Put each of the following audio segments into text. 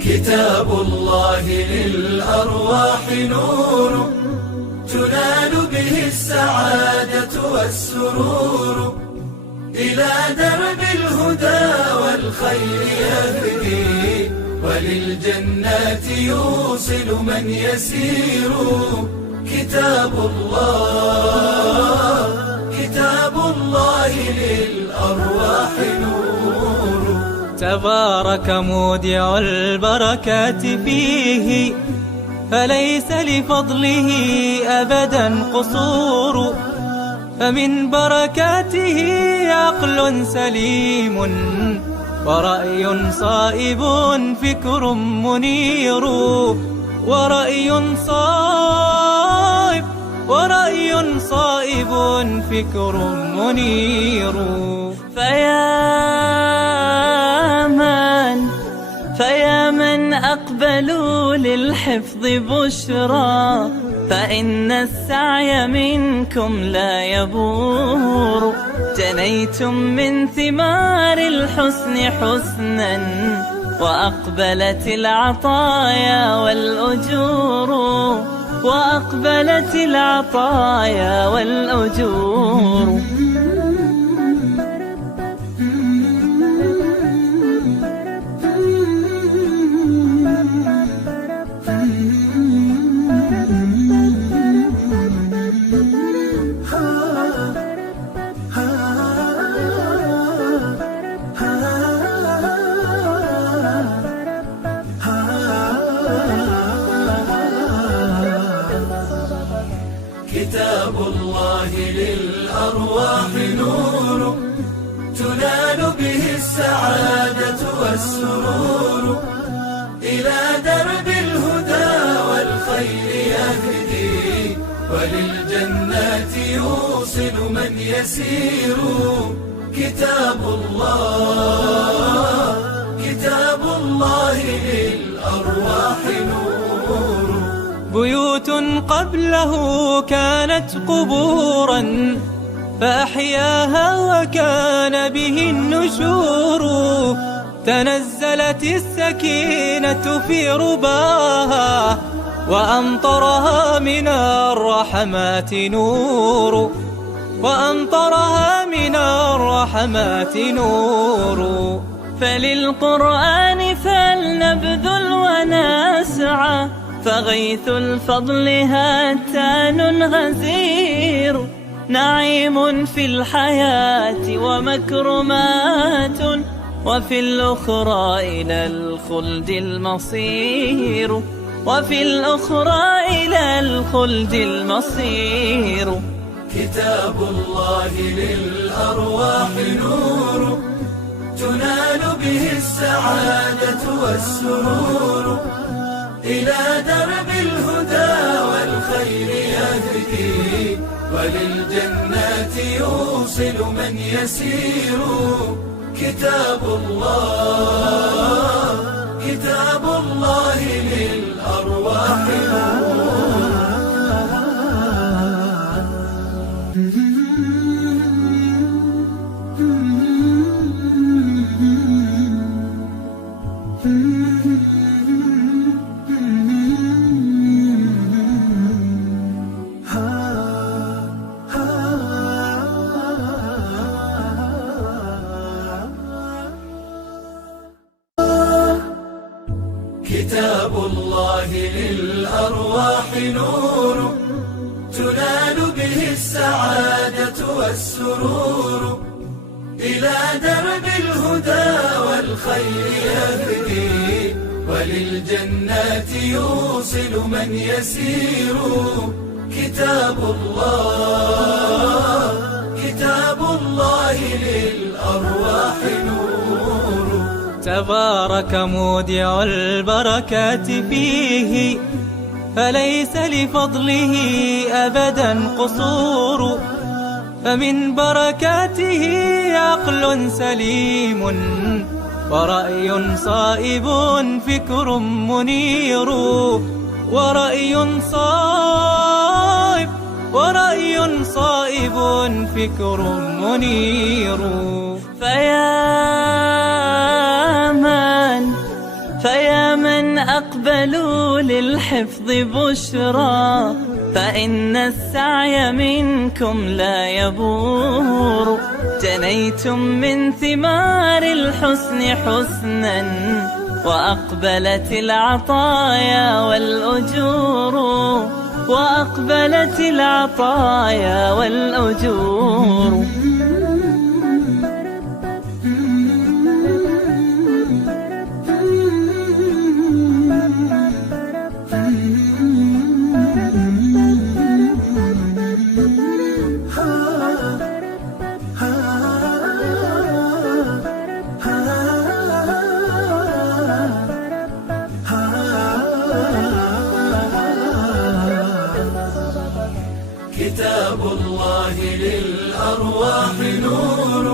كتاب الله للأرواح نور، تنال به السعادة والسرور، إلى درب الهدى والخير يهدي، وللجنات يوصل من يسير. كتاب الله للأرواح نور. تبارك مودع البركات فيه، فليس لفضله أبدا قصور. فمن بركاته عقل سليم، ورأي صائب فكر منير. ورأي صائب فكر منير. فيا من أقبلوا للحفظ بشرى، فإن السعي منكم لا يبور. جنيتم من ثمار الحسن حسنا، وأقبلت العطايا والأجور. كتاب الله للأرواح نور، تنال به السعادة والسرور، إلى درب الهدى والخير يهدي، وللجنات يوصل من يسير. كتاب الله للأرواح نور. بيوت قبله كانت قبورا، فأحياها وكان به النشور. تنزلت السكينة في رباها، وأمطرها من الرحمات نور. فللقرآن فلنبذل ونسعى، فغيث الفضل هاتان غزير. نعيم في الحياة ومكرمات، وفي الأخرى إلى الخلد المصير. كتاب الله للأرواح نور، تنال به السعادة والسرور، إلى درب الهدى والخير يهدي، وللجنات يوصل من يسير. كتاب الله للأرواح نور. كتاب الله للأرواح نور، تنال به السعادة والسرور، إلى درب الهدى والخير يهدي، وللجنات يوصل من يسير. كتاب الله للأرواح نور. تبارك مودع البركات فيه، فليس لفضله أبدا قصور. فمن بركاته عقل سليم، ورأي صائب فكر منير. ورأي ورأي صائب فكر منير. فيا من أقبلوا للحفظ بشرى، فإن السعي منكم لا يبور. جنيتم من ثمار الحسن حسنا، وأقبلت العطايا والأجور، وأقبلت العطايا والأجور. كتاب الله للأرواح نور،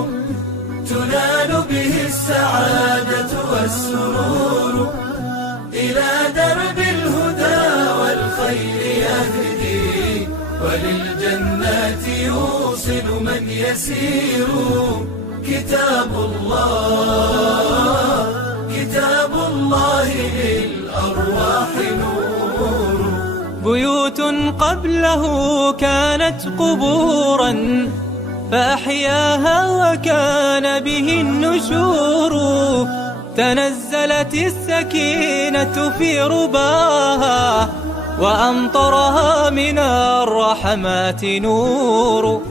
تنال به السعادة والسرور. إلى درب الهدى والخير يهدي، وللجنات يوصل من يسير. كتاب الله للأرواح نور. بيوت قبله كانت قبورا، فأحياها وكان به النشور. تنزلت السكينة في رباها، وأمطرها من الرحمات نور.